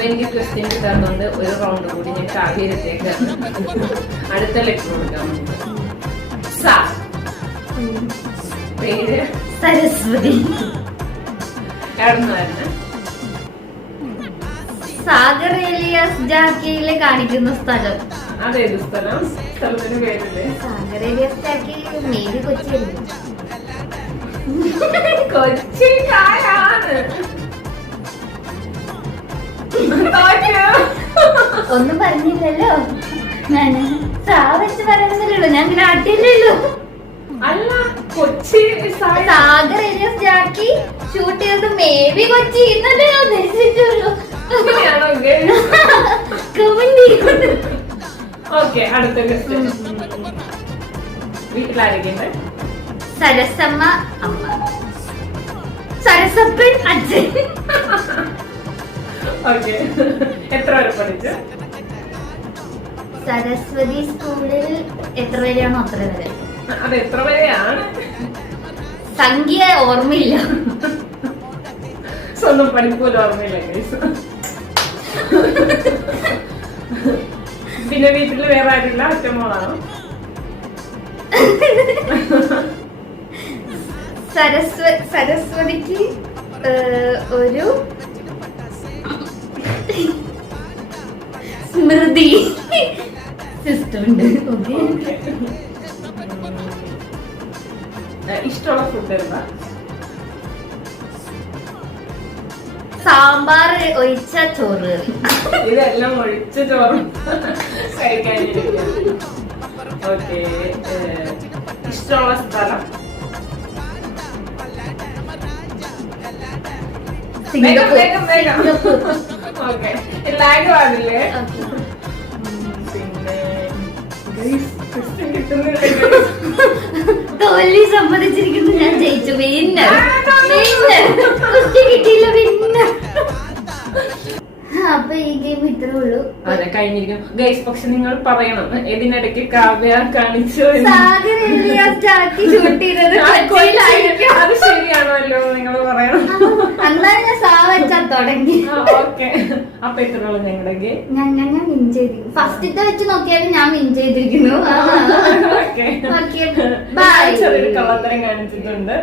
അപ്പൊ എനിക്ക് ക്വസ്റ്റ്യൻ കിട്ടാറുണ്ട്. ഒരു റൗണ്ട് കൂടി ഞാൻ കാവ്യത്തേക്കാണ് അടുത്ത ലെറ്റർ കൊടുക്കാൻ പേര് സരസ്വതി. എവിടുന്ന് വരുന്നത്? സാഗർ ഏലിയാസ് ജാക്കിയില് കാണിക്കുന്ന സ്ഥലം. അതേത് സ്ഥലം? സ്ഥലത്തിന് പേരില്ലേ? സാഗർ ഏലിയാസ് ജാക്കി മേബി കൊച്ചിയായിരുന്നു. കൊച്ചിക്കാരാണ്. ഒന്നും പറഞ്ഞില്ലല്ലോ. ഞാൻ വെച്ച് പറയുന്നില്ലല്ലോ, ഞാൻ നാട്ടിലല്ലോ. അല്ല, കൊച്ചി സാഗർ ഏലിയാസ് ജാക്കി ഷൂട്ട് ചെയ്തത് മേബി കൊച്ചി എന്നല്ലേ ഞാൻ ഉദ്ദേശിച്ചുള്ളൂ. ഓക്കെ, അടുത്ത ക്വസ്റ്റ്യൻ. വീട്ടിലാരൊക്കെയുണ്ട്? സരസമ്മ അമ്മ, സരസപ്പൻ അച്ഛൻ. ഓക്കെ, എത്ര വരെ പഠിച്ചു? സരസ്വതി സ്കൂളിൽ എത്ര വരെയാണോ അത്ര വരെ. അത് എത്ര വരെയാണ്? സംഖ്യ ഓർമ്മയില്ല. സ്വന്തം പഠിപ്പോലും ഓർമ്മയില്ല. പിന്നെ വീട്ടില് വേറെ ആരില്ല? ഒറ്റമോളാണോ? സരസ്വതിക്ക് ഒരു സ്മൃതി സിസ്റ്റർ ഉണ്ട്. ഇഷ്ടമുള്ള ഫുഡ് എന്താ? സാമ്പാർ ഒഴിച്ച ചോറ്. ഇതെല്ലാം ഒഴിച്ച ചോറ് കഴിക്കാനിരിക്കും. ഓക്കെ, ഇഷ്ടമുള്ള സ്ഥലം? ഓക്കെ, ലാഗ് പാടില്ലേ? പിന്നെ തോൽവി സമ്മതിച്ചിരിക്കുന്നു. ഞാൻ ജയിച്ചു. വിന്നർ കിട്ടിയില്ല. വിന്നർ. അപ്പൊ ഈ ഗെയിം ഇത്രേ ഉള്ളൂ. അതെ, കഴിഞ്ഞിരിക്കും ഗൈസ്. പക്ഷെ നിങ്ങൾ പറയണം ഇതിനിടയ്ക്ക് കാവ്യ കാണിച്ചു സാഗർ ഏലിയാസ് ജാക്കി ഷൂട്ട് ചെയ്തത് അത് ശരിയാണല്ലോ, നിങ്ങൾ പറയണം. അന്നാണ് ഞാൻ സാ വെച്ചാ തുടങ്ങി. ഓക്കെ, അപ്പൊ ഇത്രയുള്ള ഞങ്ങളുടെ ഗെയിം. ഞാൻ വിൻ ചെയ്തിരിക്കുന്നു. ഫസ്റ്റത്തെ വെച്ച് നോക്കിയാലും ഞാൻ വിൻ ചെയ്തിരിക്കുന്നു. ചെറിയൊരു കള്ളത്തരം കാണിച്ചിട്ടുണ്ട്.